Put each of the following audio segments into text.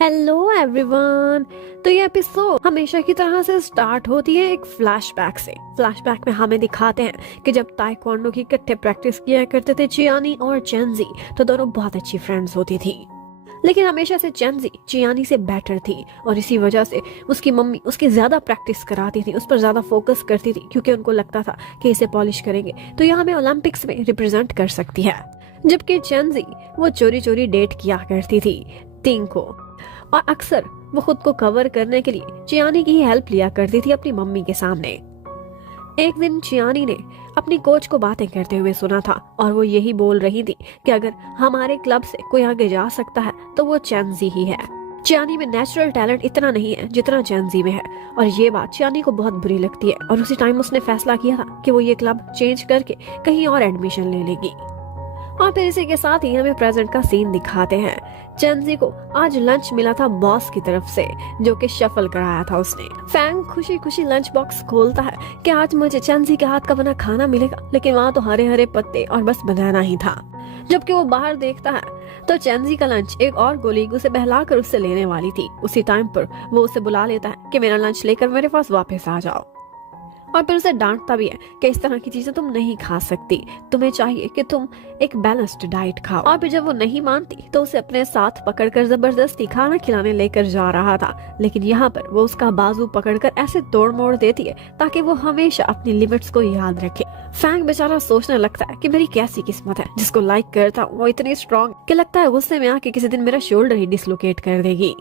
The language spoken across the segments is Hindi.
Hello everyone. तो ये एपिसोड हमेशा की तरह से स्टार्ट होती है एक फ्लैशबैक से। फ्लैशबैक में हमें दिखाते हैं कि जब ताइक्वांडो की इकट्ठे प्रैक्टिस किया करते थे चियानी और चेंजी, तो दोनों बहुत अच्छी फ्रेंड्स होती थी। लेकिन हमेशा से चेंजी चियानी से बेटर थी और इसी वजह से उसकी मम्मी उसकी ज्यादा प्रैक्टिस कराती थी, उस पर ज्यादा फोकस करती थी, क्योंकि उनको लगता था कि इसे पॉलिश करेंगे तो यह हमें ओलंपिक्स में रिप्रेजेंट कर सकती है। जबकि चेंजी वो चोरी चोरी डेट किया करती थी टिंग को, और अक्सर वो खुद को कवर करने के लिए चियानी की ही हेल्प लिया करती थी अपनी मम्मी के सामने। एक दिन चियानी ने अपनी कोच को बातें करते हुए सुना था और वो यही बोल रही थी कि अगर हमारे क्लब से कोई आगे जा सकता है तो वो चेंजी ही है। चियानी में नेचुरल टैलेंट इतना नहीं है जितना चेंजी में है, और ये बात चियानी को बहुत बुरी लगती है और उसी टाइम उसने फैसला किया था कि वो ये क्लब चेंज करके कहीं और एडमिशन ले लेगी। और फिर इसी के साथ ही हमें प्रेजेंट का सीन दिखाते हैं। चेंजी को आज लंच मिला था बॉस की तरफ से, जो कि शफल कराया था उसने। फैंग खुशी खुशी लंच बॉक्स खोलता है कि आज मुझे चेंजी के हाथ का बना खाना मिलेगा, लेकिन वहाँ तो हरे हरे पत्ते और बस बनाना ही था। जबकि वो बाहर देखता है तो चेंजी का लंच एक और कोलीग उसे बहलाकर उससे लेने वाली थी। उसी टाइम पर वो उसे बुला लेता है कि मेरा लंच लेकर मेरे पास वापस आ जाओ, और फिर उसे डांटता भी है कि इस तरह की चीजें तुम नहीं खा सकती, तुम्हें चाहिए कि तुम एक बैलेंस्ड डाइट खाओ। और फिर जब वो नहीं मानती तो उसे अपने साथ पकड़कर जबरदस्ती खाना खिलाने लेकर जा रहा था, लेकिन यहाँ पर वो उसका बाजू पकड़कर ऐसे तोड़ मोड़ देती है ताकि वो हमेशा अपनी लिमिट्स को याद रखे। फैंग बेचारा सोचने लगता है कि मेरी कैसी किस्मत है, जिसको लाइक करता हूँ वो इतनी स्ट्रॉन्ग कि लगता है गुस्से में आके किसी दिन मेरा शोल्डर ही डिसलोकेट कर देगी।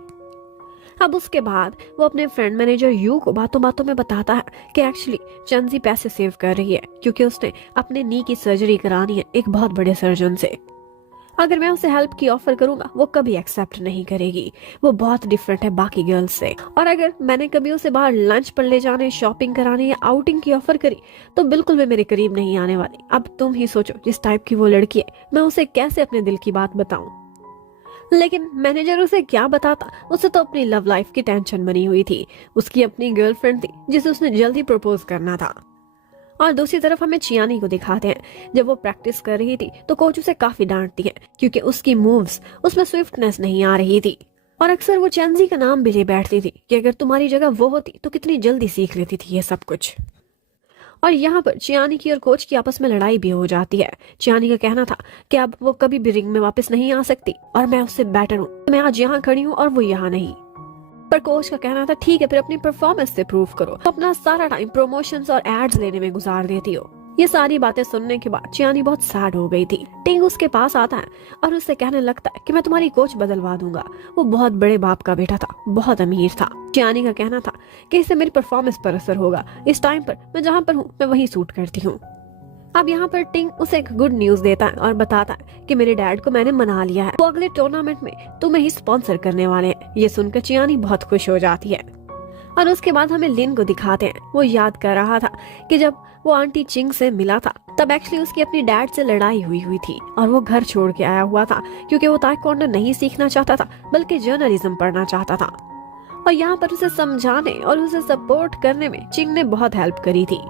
अब उसके बाद वो अपने फ्रेंड मैनेजर यू को बातों बातों में बताता है कि एक्चुअली चेंजी पैसे सेव कर रही है क्योंकि उसने अपने नी की सर्जरी करानी है एक बहुत बड़े सर्जन से। अगर मैं उसे हेल्प की ऑफर करूंगा वो कभी एक्सेप्ट नहीं करेगी, वो बहुत डिफरेंट है बाकी गर्ल्स से। और अगर मैंने कभी उसे बाहर लंच पर ले जाने, शॉपिंग कराने या आउटिंग की ऑफर करी तो बिल्कुल वे मेरे करीब नहीं आने वाली। अब तुम ही सोचो जिस टाइप की वो लड़की है, मैं उसे कैसे अपने दिल की बात बताऊं। लेकिन मैनेजर उसे क्या बताता, उसे तो अपनी लव लाइफ की टेंशन बनी हुई थी। उसकी अपनी गर्लफ्रेंड थी जिसे उसने जल्दी प्रपोज करना था। और दूसरी तरफ हमें चियानी को दिखाते हैं। जब वो प्रैक्टिस कर रही थी तो कोच उसे काफी डांटती है क्योंकि उसकी मूव्स उसमें स्विफ्टनेस नहीं आ रही थी, और अक्सर वो चेंजी का नाम भी ले बैठती थी कि अगर तुम्हारी जगह वो होती तो कितनी जल्दी सीख लेती थी ये सब कुछ। और यहाँ पर चियानी की और कोच की आपस में लड़ाई भी हो जाती है। चियानी का कहना था कि अब वो कभी भी रिंग में वापस नहीं आ सकती और मैं उससे बेटर हूँ, मैं आज यहाँ खड़ी हूँ और वो यहाँ नहीं। पर कोच का कहना था ठीक है, फिर अपनी परफॉर्मेंस से प्रूव करो, तो अपना सारा टाइम प्रमोशंस और एड्स लेने में गुजार देती हो। ये सारी बातें सुनने के बाद चियानी बहुत सैड हो गई थी। टिंग उसके पास आता है और उससे कहने लगता है कि मैं तुम्हारी कोच बदलवा दूंगा। वो बहुत बड़े बाप का बेटा था, बहुत अमीर था। चियानी का कहना था कि इससे मेरी परफॉर्मेंस पर असर होगा, इस टाइम पर मैं जहाँ पर हूँ मैं वहीं सूट करती हूँ। अब यहाँ पर टिंग उसे एक गुड न्यूज देता है और बताता है कि मेरे डैड को मैंने मना लिया है, वो अगले टूर्नामेंट में तुम्हें ही स्पॉन्सर करने वाले हैं। ये सुनकर चियानी बहुत खुश हो जाती है। और उसके बाद हमें लिन को दिखाते हैं। वो याद कर रहा था कि जब वो आंटी चिंग से मिला था तब एक्चुअली उसकी अपनी डैड से लड़ाई हुई थी और वो घर छोड़ के आया हुआ था क्योंकि वो ताइक्वांडो नहीं सीखना चाहता था बल्कि जर्नलिज्म पढ़ना चाहता था। और यहाँ पर उसे समझाने और उसे सपोर्ट करने में चिंग ने बहुत हेल्प करी थी।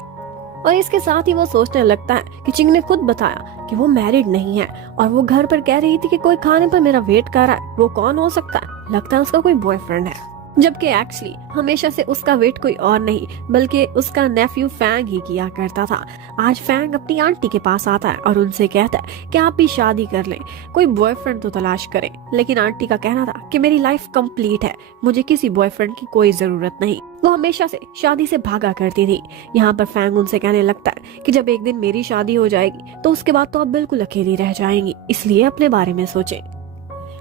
और इसके साथ ही वो सोचने लगता है कि चिंग ने खुद बताया कि वो मैरिड नहीं है, और वो घर पर कह रही थी कि कोई खाने पर मेरा वेट कर रहा है, वो कौन हो सकता है, लगता है उसका कोई बॉयफ्रेंड है। जबकि एक्चुअली हमेशा से उसका वेट कोई और नहीं बल्कि उसका नेफ्यू फैंग ही किया करता था। आज फैंग अपनी आंटी के पास आता है और उनसे कहता है कि आप भी शादी कर लें, कोई बॉयफ्रेंड तो तलाश करें। लेकिन आंटी का कहना था कि मेरी लाइफ कंप्लीट है, मुझे किसी बॉयफ्रेंड की कोई जरूरत नहीं। वो हमेशा से शादी से भागा करती थी। यहाँ पर फैंग उनसे कहने लगता है कि जब एक दिन मेरी शादी हो जाएगी तो उसके बाद तो आप बिल्कुल अकेली रह जाएंगी, इसलिए अपने बारे में सोचें।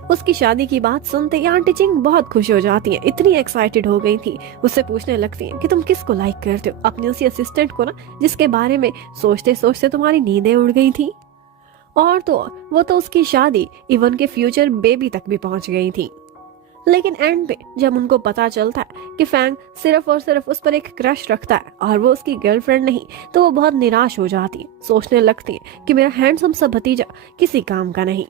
उसकी शादी की बात सुनते ही आंटी चिंग बहुत खुश हो जाती हैं, इतनी एक्साइटेड हो गई थी। उससे पूछने लगती हैं कि तुम किसको लाइक करते हो, अपने उसी असिस्टेंट को ना, जिसके बारे में सोचते सोचते तुम्हारी नींदें उड़ गई थी। और तो वो तो उसकी शादी इवन के फ्यूचर बेबी तक भी पहुंच गई थी। लेकिन एंड पे जब उनको पता चलता है कि फैंग सिर्फ और सिर्फ उस पर एक क्रश रखता है और वो उसकी गर्लफ्रेंड नहीं, तो वो बहुत निराश हो जाती है। सोचने लगती है कि मेरा हैंडसम सा भतीजा किसी काम का नहीं।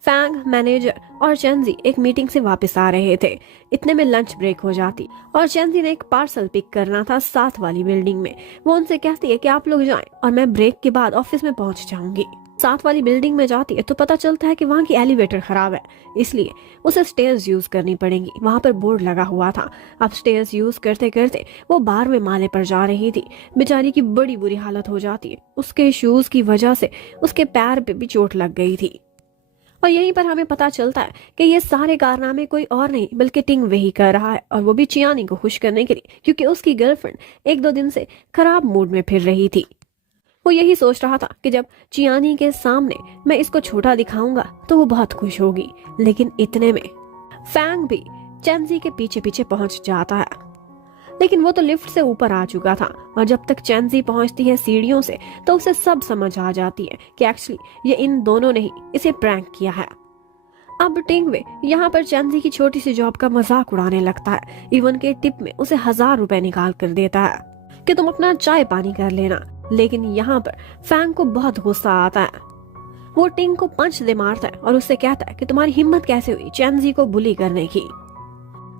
फैंग, मैनेजर और चेंजी एक मीटिंग से वापस आ रहे थे। इतने में लंच ब्रेक हो जाती और चेंजी ने एक पार्सल पिक करना था साथ वाली बिल्डिंग में। वो उनसे कहती है कि आप लोग जाएं और मैं ब्रेक के बाद ऑफिस में पहुंच जाऊंगी। साथ वाली बिल्डिंग में जाती है तो पता चलता है कि वहाँ की एलिवेटर खराब है, इसलिए उसे स्टेयर्स यूज करनी पड़ेंगी। वहाँ पर बोर्ड लगा हुआ था। अब स्टेयर्स यूज करते करते वो 12वें माले पर जा रही थी। बेचारी की बड़ी बुरी हालत हो जाती है। उसके शूज की वजह से उसके पैर पे भी चोट लग गई थी। और यहीं पर हमें पता चलता है कि ये सारे कारनामे कोई और नहीं बल्कि टिंग वही कर रहा है, और वो भी चियानी को खुश करने के लिए, क्योंकि उसकी गर्लफ्रेंड 1-2 दिन से खराब मूड में फिर रही थी। वो यही सोच रहा था कि जब चियानी के सामने मैं इसको छोटा दिखाऊंगा तो वो बहुत खुश होगी। लेकिन इतने में फैंग भी चेंजी के पीछे पीछे पहुंच जाता है, लेकिन वो तो लिफ्ट से ऊपर आ चुका था। और जब तक चेंजी पहुंचती है सीढ़ियों से तो उसे सब समझ आ जाती है कि एक्चुअली ये इन दोनों ने ही इसे प्रैंक किया है। अब टिंगवे यहाँ पर चेंजी की छोटी सी जॉब का मजाक उड़ाने लगता है। इवन के टिप में उसे 1000 रुपए निकाल कर देता है कि तुम अपना चाय पानी कर लेना। लेकिन यहाँ पर फैंग को बहुत गुस्सा आता है। वो टिंग को पंच दे मारता है और उससे कहता है कि तुम्हारी हिम्मत कैसे हुई चेंजी को बुली करने की।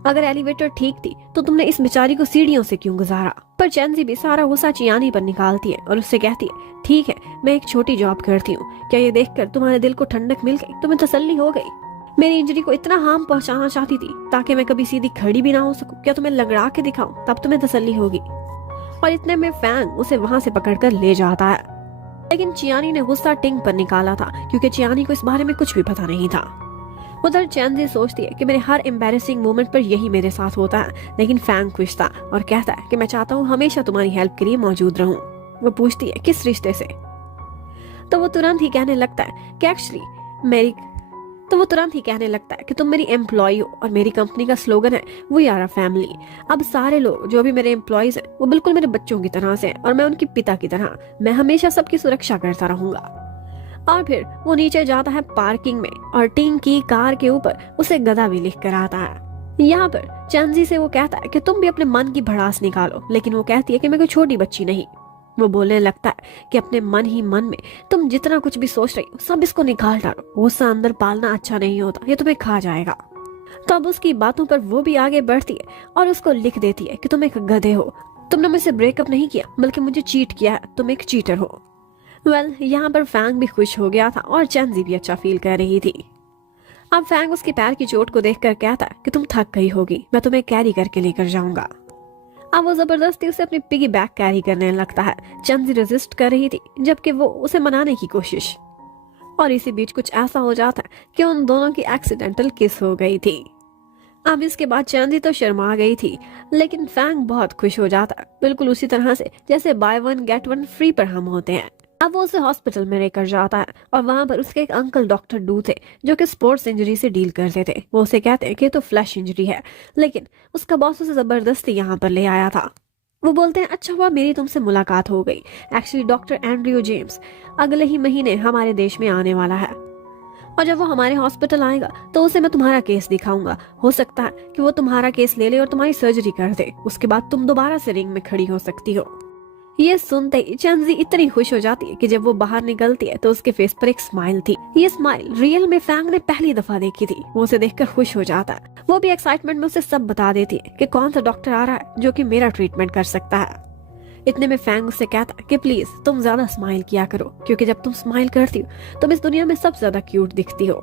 अगर एलिवेटर ठीक थी तो तुमने इस बेचारी को सीढ़ियों से क्यों गुजारा। पर चेंजी भी सारा गुस्सा चियानी पर निकालती है और उससे कहती है, ठीक है मैं एक छोटी जॉब करती हूँ, क्या ये देखकर तुम्हारे दिल को ठंडक मिल गई, तुम्हें तसल्ली हो गई। मेरी इंजरी को इतना हार्म पहुंचाना चाहती थी ताकि मैं कभी सीधी खड़ी भी ना हो सकूं, क्या तुम्हें लंगड़ा के दिखाऊं तब तुम्हें तसल्ली होगी। और इतने में फैंग उसे वहां से पकड़कर ले जाता है। लेकिन चियानी ने गुस्सा टिंग पर निकाला था क्योंकि चियानी को इस बारे में कुछ भी पता नहीं था। उधर चेंजी सोचती है कि मेरे हर एम्बैरेसिंग मोमेंट पर यही मेरे साथ होता है। लेकिन फैंग खुश था और कहता है कि मैं चाहता हूँ हमेशा तुम्हारी हेल्प के लिए मौजूद रहूं। वो पूछती है किस रिश्ते से, तो वो तुरंत ही कहने लगता है कि तुम मेरी एम्प्लॉय हो और मेरी कंपनी का स्लोगन है वी आर अ फैमिली। अब सारे लोग जो भी मेरे एम्प्लॉयज हैं वो बिल्कुल मेरे बच्चों की तरह से हैं और मैं उनके पिता की तरह। मैं हमेशा सबकी सुरक्षा करता रहूंगा। और फिर वो नीचे जाता है पार्किंग में और टिंग की कार के ऊपर उसे गदा भी लिख कर आता है। यहाँ पर चेंजी से वो कहता है कि तुम भी अपने मन की भड़ास निकालो, लेकिन वो कहती है कि मैं कोई छोटी बच्ची नहीं। वो बोलने लगता है कि अपने मन ही मन में तुम जितना कुछ भी सोच रही हो सब इसको निकाल डालो, गुस्सा अंदर पालना अच्छा नहीं होता, ये तुम्हें खा जाएगा। तो अब उसकी बातों पर वो भी आगे बढ़ती है और उसको लिख देती है कि तुम एक गधे हो, तुमने मुझसे ब्रेकअप नहीं किया बल्कि मुझे चीट किया है, तुम एक चीटर हो। यहाँ पर फैंग भी खुश हो गया था और चेंजी भी अच्छा फील कर रही थी। अब फैंग उसके पैर की चोट को देखकर कहता है कि तुम थक गई होगी, मैं तुम्हें कैरी करके लेकर जाऊंगा। अब वो जबरदस्ती उसे अपनी पिगी बैग कैरी करने लगता है। चेंजी रेजिस्ट कर रही थी जबकि वो उसे मनाने की कोशिश, और इसी बीच कुछ ऐसा हो जाता है कि उन दोनों की एक्सीडेंटल किस हो गई थी। अब इसके बाद चेंजी तो शर्मा गई थी, लेकिन फैंग बहुत खुश हो जाता है, बिल्कुल उसी तरह से जैसे बाय 1 गेट 1 फ्री पर हम होते हैं। अब वो उसे हॉस्पिटल में लेकर जाता है और वहां पर उसके एक अंकल डॉक्टर डू थे जो कि स्पोर्ट्स इंजरी से डील करते थे। वो उसे कहते हैं कि तो फ्लैश इंजरी है, लेकिन उसका बॉस उसे जबरदस्ती यहाँ पर ले आया था। वो बोलते हैं अच्छा हुआ मेरी तुमसे मुलाकात हो गई। एक्चुअली डॉक्टर एंड्रयू जेम्स अगले ही महीने हमारे देश में आने वाला है और जब वो हमारे हॉस्पिटल आएगा तो उसे मैं तुम्हारा केस दिखाऊंगा। हो सकता है कि वो तुम्हारा केस ले ले और तुम्हारी सर्जरी कर दे, उसके बाद तुम दोबारा से रिंग में खड़ी हो सकती हो। ये सुनते ही चेंजी इतनी खुश हो जाती है कि जब वो बाहर निकलती है तो उसके फेस पर एक स्माइल थी। ये स्माइल रियल में फैंग ने पहली दफा देखी थी। वो उसे देखकर खुश हो जाता है। वो भी एक्साइटमेंट में उसे सब बता देती है कि कौन सा डॉक्टर आ रहा है जो कि मेरा ट्रीटमेंट कर सकता है। इतने में फैंग उससे कहता है कि प्लीज तुम ज्यादा स्माइल किया करो, क्योंकि जब तुम स्माइल करती हो तुम इस दुनिया में सबसे ज्यादा क्यूट दिखती हो।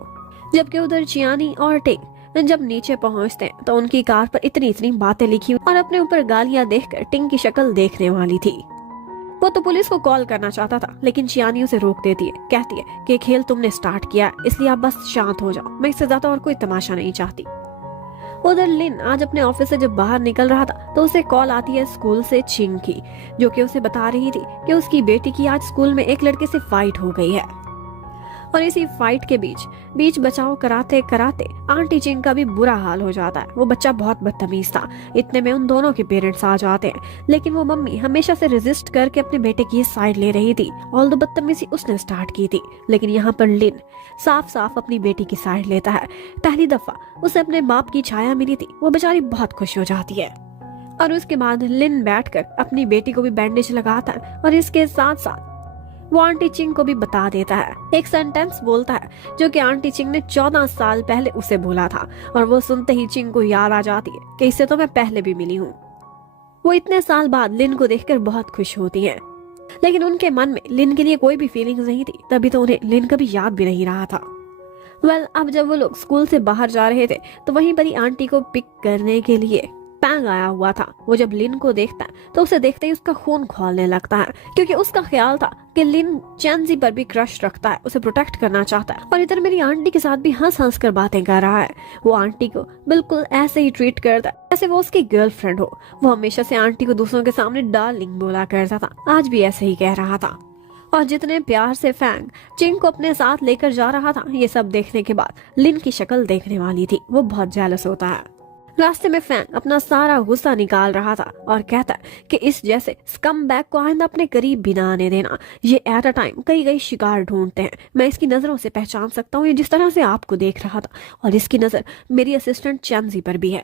जबकि उधर चियानी और टिंग जब नीचे पहुंचते हैं तो उनकी कार पर इतनी बातें लिखी और अपने ऊपर गालियां देखकर टिंग की शक्ल देखने वाली थी। वो तो पुलिस को कॉल करना चाहता था, लेकिन चियानी उसे रोक देती है। कहती है कि खेल तुमने स्टार्ट किया इसलिए आप बस शांत हो जाओ, मैं इससे ज्यादा और कोई तमाशा नहीं चाहती। उधर लिन आज अपने ऑफिस से जब बाहर निकल रहा था तो उसे कॉल आती है स्कूल से चिंग की, जो कि उसे बता रही थी कि उसकी बेटी की आज स्कूल में एक लड़के से फाइट हो गई है। और इसी फाइट के बीच बचाव कराते कराते आंटी चिंग का भी बुरा हाल हो जाता है। वो बच्चा बहुत बदतमीज था। इतने में उन दोनों के पेरेंट्स आ जाते हैं, लेकिन वो मम्मी हमेशा से रेजिस्ट करके अपने बेटे की साइड ले रही थी। ऑल्दो बदतमीजी उसने स्टार्ट की थी, लेकिन यहाँ पर लिन साफ साफ अपनी बेटी की साइड लेता है। पहली दफा उसे अपने बाप की छाया मिली थी, वो बेचारी बहुत खुश हो जाती है। और उसके बाद लिन बैठकर अपनी बेटी को भी बैंडेज लगाता है और इसके साथ साथ वो आंटी चिंग को भी बता देता है। एक सेंटेंस बोलता है जो कि आंटी चिंग ने 14 साल पहले उसे बोला था, और वो सुनते ही चिंग को याद आ जाती है कि इससे तो मैं पहले भी मिली हूँ। वो इतने साल बाद लिन को देखकर बहुत खुश होती हैं। लेकिन उनके मन में लिन के लिए कोई भी फीलिंग्स नहीं थी, तभी तो उन्हें लिन कभी याद भी नहीं रहा था। अब जब वो लोग स्कूल से बाहर जा रहे थे तो वहीं पर ही आंटी को पिक करने के लिए पैंग आया हुआ था। वो जब लिन को देखता है तो उसे देखते ही उसका खून खौलने लगता है, क्योंकि उसका ख्याल था कि लिन चैंजी पर भी क्रश रखता है, उसे प्रोटेक्ट करना चाहता है। और इधर मेरी आंटी के साथ भी हंस हंस कर बातें कर रहा है। वो आंटी को बिल्कुल ऐसे ही ट्रीट करता है जैसे वो उसकी गर्लफ्रेंड हो। वो हमेशा से आंटी को दूसरों के सामने डार्लिंग बोला करता था, आज भी ऐसे ही कह रहा था। और जितने प्यार से फैंग चिंग को अपने साथ लेकर जा रहा था, ये सब देखने के बाद लिन की शक्ल देखने वाली थी। वो बहुत जेलस होता है। रास्ते में फैंग अपना सारा गुस्सा निकाल रहा था और कहता है कि इस जैसे स्कम बैग को आइंदा अपने करीब भी ना आने देना। ये एट अ टाइम कई शिकार ढूंढते हैं। मैं इसकी नजरों से पहचान सकता हूँ, ये जिस तरह से आपको देख रहा था, और इसकी नजर मेरी असिस्टेंट चैंजी पर भी है।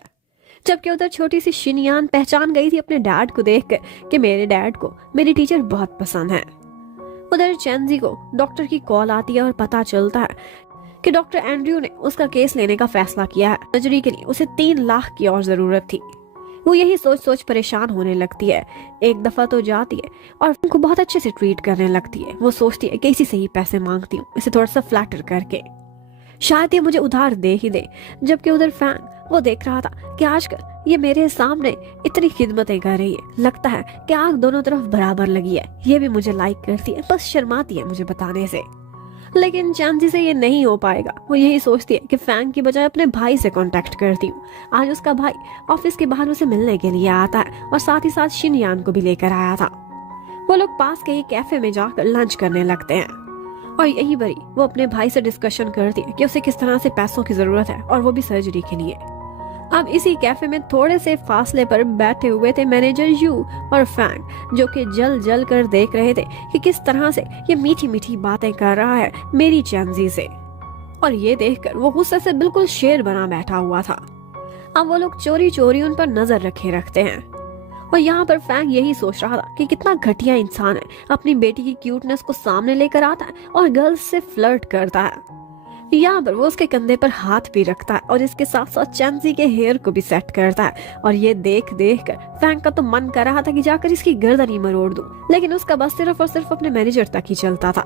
जबकि उधर छोटी सी शिनयान पहचान गई थी अपने डैड को देखकर कि मेरे डैड को मेरी टीचर बहुत पसंद है। उधर चैंजी को डॉक्टर की कॉल आती है और पता चलता है कि डॉक्टर एंड्रयू ने उसका केस लेने का फैसला किया है। सर्जरी के लिए उसे 3 लाख की और जरूरत थी। वो यही सोच सोच परेशान होने लगती है। एक दफा तो जाती है और उनको बहुत अच्छे से ट्रीट करने लगती है। वो सोचती है कि इसी से ही पैसे मांगती हूँ, इसे थोड़ा सा फ्लैटर करके, शायद ये मुझे उधार दे ही दे। जबकि उधर फैंग वो देख रहा था कि आजकल ये मेरे सामने इतनी खिदमतें कर रही है, लगता है कि आग दोनों तरफ बराबर लगी है। ये भी मुझे लाइक करती है, बस शर्माती है मुझे बताने से। लेकिन चैंजी से ये नहीं हो पाएगा। वो यही सोचती है कि फैंग की बजाय अपने भाई से कांटेक्ट करती हूँ। आज उसका भाई ऑफिस के बाहर उसे मिलने के लिए आता है और साथ ही साथ शिनयान को भी लेकर आया था। वो लोग पास के ही कैफे में जाकर लंच करने लगते हैं और यही बड़ी वो अपने भाई से डिस्कशन करती है कि उसे किस तरह से पैसों की जरूरत है, और वो भी सर्जरी के लिए। अब इसी कैफे में थोड़े से फासले पर बैठे हुए थे मैनेजर यू और फैंग, जो कि जल कर देख रहे थे कि किस तरह से ये मीठी मीठी बातें कर रहा है मेरी चैंजी से। और ये देखकर वो गुस्से से बिल्कुल शेर बना बैठा हुआ था। अब वो लोग चोरी चोरी उन पर नजर रखते हैं। और यहाँ पर फैंग यही सोच रहा था कि कितना घटिया इंसान है, अपनी बेटी की क्यूटनेस को सामने लेकर आता है और गर्ल्स से फ्लर्ट करता है। यहाँ पर वो उसके कंधे पर हाथ भी रखता है और इसके साथ साथ चैंजी के हेयर को भी सेट करता है। और ये देख कर फैंग का तो मन कर रहा था कि जाकर इसकी गर्दन ही मरोड़ दूं, लेकिन उसका बस सिर्फ और सिर्फ अपने मैनेजर तक ही चलता था।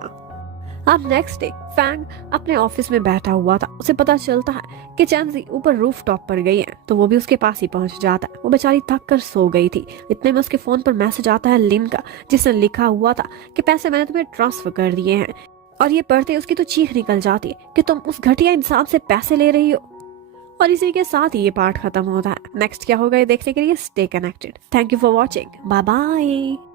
अब नेक्स्ट डे फैंग अपने ऑफिस में बैठा हुआ था। उसे पता चलता है कि चैंजी ऊपर रूफ टॉप पर गई है, तो वो भी उसके पास ही पहुंच जाता है। वो बेचारी थक कर सो गई थी। इतने में उसके फोन पर मैसेज आता है लिन का, जिसने लिखा हुआ था कि पैसे मैंने तुम्हें ट्रांसफर कर दिए हैं। और ये पढ़ते उसकी तो चीख निकल जाती है कि तुम उस घटिया इंसान से पैसे ले रही हो। और इसी के साथ ही ये पार्ट खत्म होता है। नेक्स्ट क्या होगा ये देखने के लिए stay connected. Thank you for watching. Bye bye.